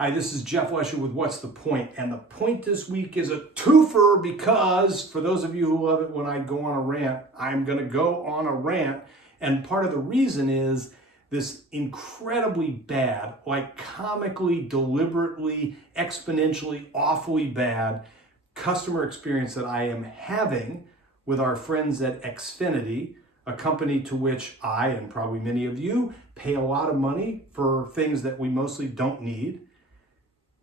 Hi, this is Jeff Lesher with What's the Point? And the point this week is a twofer because for those of you who love it when I go on a rant, I'm going to go on a rant. And part of the reason is this incredibly bad, like comically, deliberately, exponentially, awfully bad customer experience that I am having with our friends at Xfinity, a company to which I, and probably many of you, pay a lot of money for things that we mostly don't need.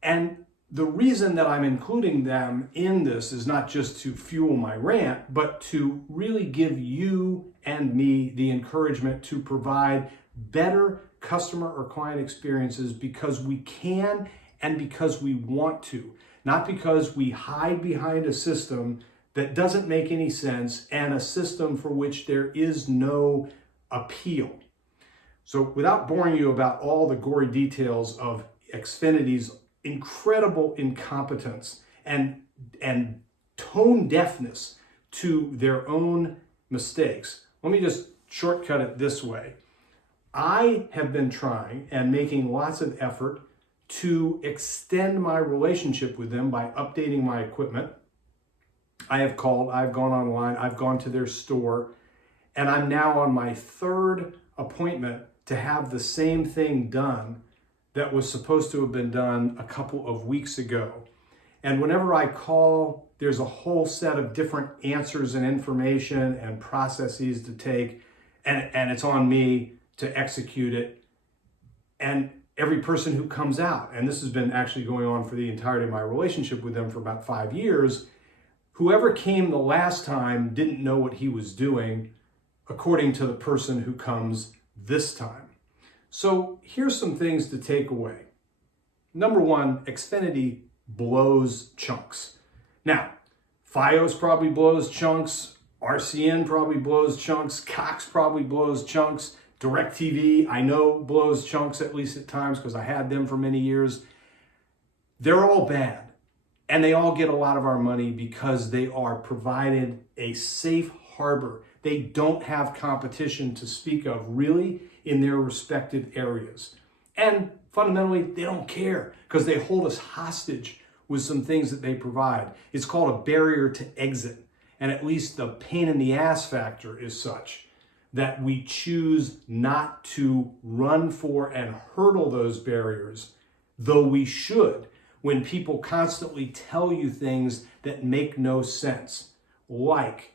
And the reason that I'm including them in this is not just to fuel my rant, but to really give you and me the encouragement to provide better customer or client experiences because we can and because we want to, not because we hide behind a system that doesn't make any sense and a system for which there is no appeal. So without boring you about all the gory details of Xfinity's incredible incompetence and tone deafness to their own mistakes, let me just shortcut it this way. I have been trying and making lots of effort to extend my relationship with them by updating my equipment. I have called, I've gone online, I've gone to their store, and I'm now on my third appointment to have the same thing done that was supposed to have been done a couple of weeks ago. And whenever I call, there's a whole set of different answers and information and processes to take, and it's on me to execute it. And every person who comes out, and this has been actually going on for the entirety of my relationship with them for about 5 years, whoever came the last time didn't know what he was doing, according to the person who comes this time. So here's some things to take away. Number one, Xfinity blows chunks. Now, Fios probably blows chunks, RCN probably blows chunks, Cox probably blows chunks, DirecTV, I know, blows chunks at least at times because I had them for many years. They're all bad, and they all get a lot of our money because they are provided a safe harbor. They don't have competition to speak of, really, in their respective areas. And fundamentally, they don't care because they hold us hostage with some things that they provide. It's called a barrier to exit. And at least the pain in the ass factor is such that we choose not to run for and hurdle those barriers, though we should, when people constantly tell you things that make no sense. Like,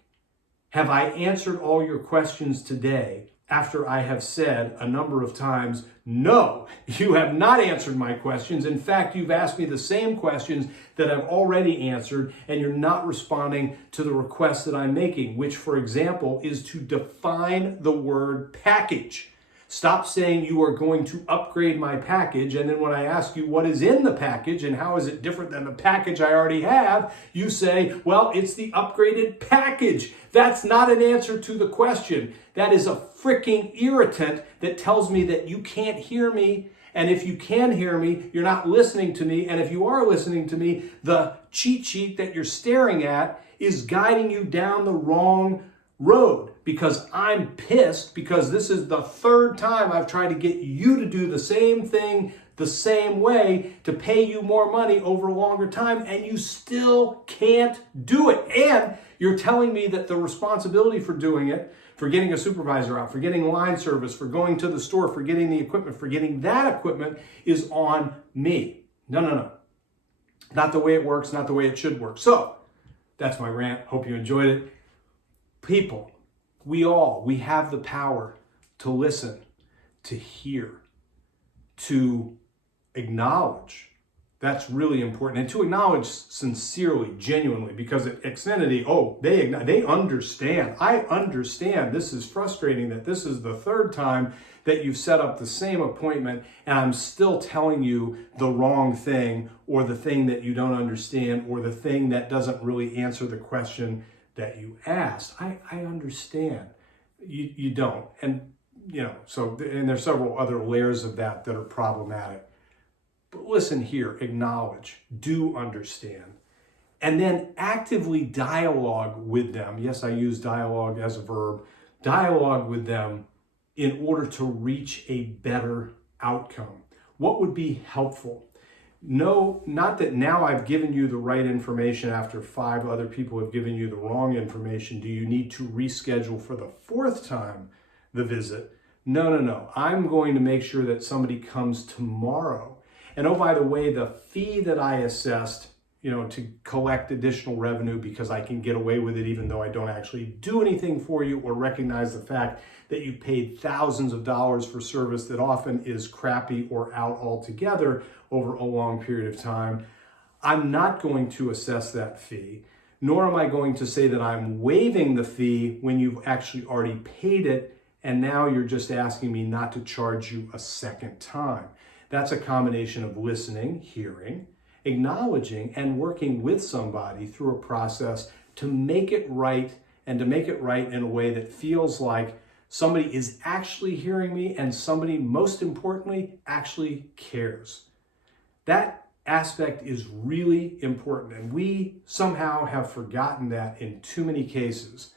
have I answered all your questions today? After I have said a number of times, no, you have not answered my questions. In fact, you've asked me the same questions that I've already answered, and you're not responding to the request that I'm making, which, for example, is to define the word package. Stop saying you are going to upgrade my package, and then when I ask you what is in the package and how is it different than the package I already have, you say, well, it's the upgraded package. That's not an answer to the question. That is a freaking irritant that tells me that you can't hear me, and if you can hear me, you're not listening to me, and if you are listening to me, the cheat sheet that you're staring at is guiding you down the wrong road, because I'm pissed because this is the third time I've tried to get you to do the same thing the same way to pay you more money over a longer time, and you still can't do it. And you're telling me that the responsibility for doing it, for getting a supervisor out, for getting line service, for going to the store, for getting the equipment, for getting that equipment is on me. No. Not the way it works, not the way it should work. So that's my rant. Hope you enjoyed it. People, we have the power to listen, to hear, to acknowledge. That's really important. And to acknowledge sincerely, genuinely, because at Xfinity, they understand. I understand this is frustrating that this is the third time that you've set up the same appointment and I'm still telling you the wrong thing, or the thing that you don't understand, or the thing that doesn't really answer the question that you asked. I understand. You don't. And, and there's several other layers of that are problematic. But listen here, acknowledge, do understand, and then actively dialogue with them. Yes, I use dialogue as a verb. Dialogue with them in order to reach a better outcome. What would be helpful? No, not that now I've given you the right information after 5 other people have given you the wrong information. Do you need to reschedule for the 4th time the visit? No, no, no. I'm going to make sure that somebody comes tomorrow. And oh, by the way, the fee that I assessed, to collect additional revenue because I can get away with it even though I don't actually do anything for you or recognize the fact that you paid thousands of dollars for service that often is crappy or out altogether over a long period of time. I'm not going to assess that fee, nor am I going to say that I'm waiving the fee when you've actually already paid it and now you're just asking me not to charge you a second time. That's a combination of listening, hearing, acknowledging, and working with somebody through a process to make it right, and to make it right in a way that feels like somebody is actually hearing me and somebody, most importantly, actually cares. That aspect is really important, and we somehow have forgotten that in too many cases,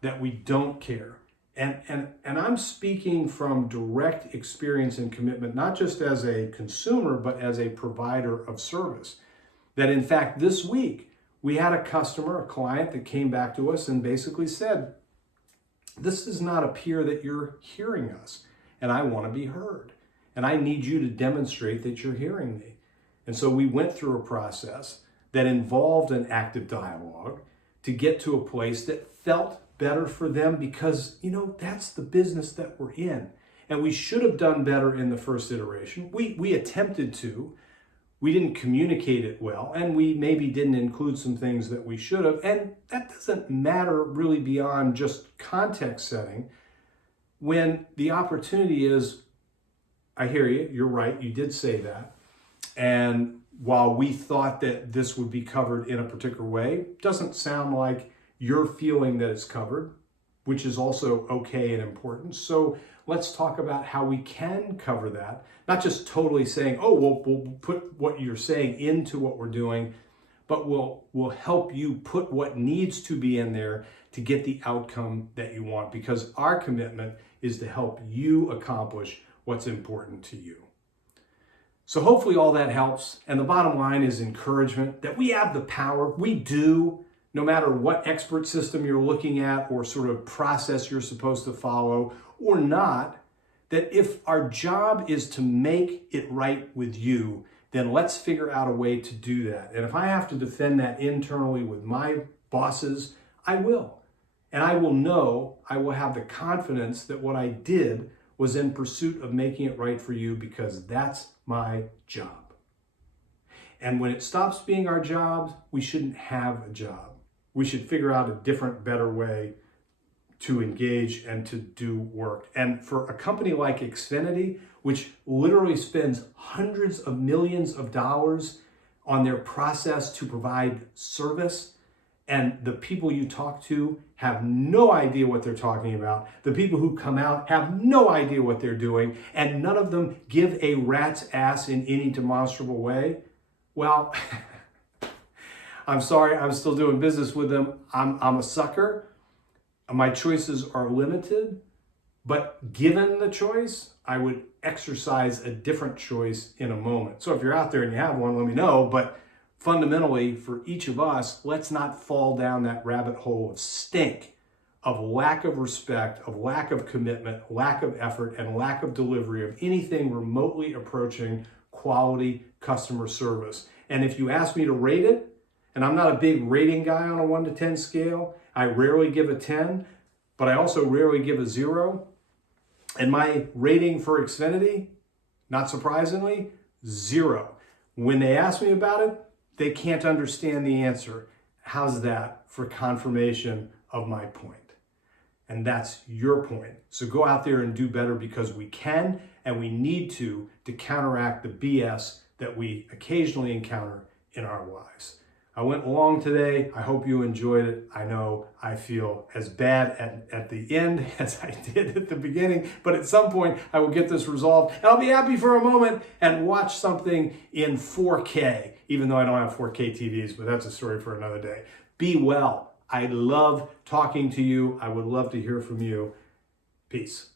that we don't care. And I'm speaking from direct experience and commitment, not just as a consumer, but as a provider of service. That in fact, this week, we had a customer, a client that came back to us and basically said, this does not appear that you're hearing us, and I want to be heard. And I need you to demonstrate that you're hearing me. And so we went through a process that involved an active dialogue to get to a place that felt better for them because, that's the business that we're in. And we should have done better in the first iteration. We attempted to. We didn't communicate it well, and we maybe didn't include some things that we should have. And that doesn't matter really beyond just context setting. When the opportunity is, I hear you, you're right, you did say that. And while we thought that this would be covered in a particular way, it doesn't sound like you're feeling that it's covered, which is also okay and important. So let's talk about how we can cover that. Not just totally saying, oh, we'll put what you're saying into what we're doing, but we'll help you put what needs to be in there to get the outcome that you want, because our commitment is to help you accomplish what's important to you. So hopefully all that helps. And the bottom line is encouragement that we have the power. We do. No matter what expert system you're looking at or sort of process you're supposed to follow or not, that if our job is to make it right with you, then let's figure out a way to do that. And if I have to defend that internally with my bosses, I will. And I will know, I will have the confidence that what I did was in pursuit of making it right for you, because that's my job. And when it stops being our job, we shouldn't have a job. We should figure out a different, better way to engage and to do work. And for a company like Xfinity, which literally spends hundreds of millions of dollars on their process to provide service, and the people you talk to have no idea what they're talking about, the people who come out have no idea what they're doing, and none of them give a rat's ass in any demonstrable way, well, I'm sorry, I'm still doing business with them. I'm a sucker. My choices are limited, but given the choice, I would exercise a different choice in a moment. So if you're out there and you have one, let me know. But fundamentally, for each of us, let's not fall down that rabbit hole of stink, of lack of respect, of lack of commitment, lack of effort, and lack of delivery of anything remotely approaching quality customer service. And if you ask me to rate it, and I'm not a big rating guy on a 1 to 10 scale. I rarely give a 10, but I also rarely give a 0. And my rating for Xfinity, not surprisingly, 0. When they ask me about it, they can't understand the answer. How's that for confirmation of my point? And that's your point. So go out there and do better, because we can and we need to counteract the BS that we occasionally encounter in our lives. I went long today. I hope you enjoyed it. I know I feel as bad at the end as I did at the beginning, but at some point I will get this resolved, and I'll be happy for a moment and watch something in 4K, even though I don't have 4K TVs, but that's a story for another day. Be well. I love talking to you. I would love to hear from you. Peace.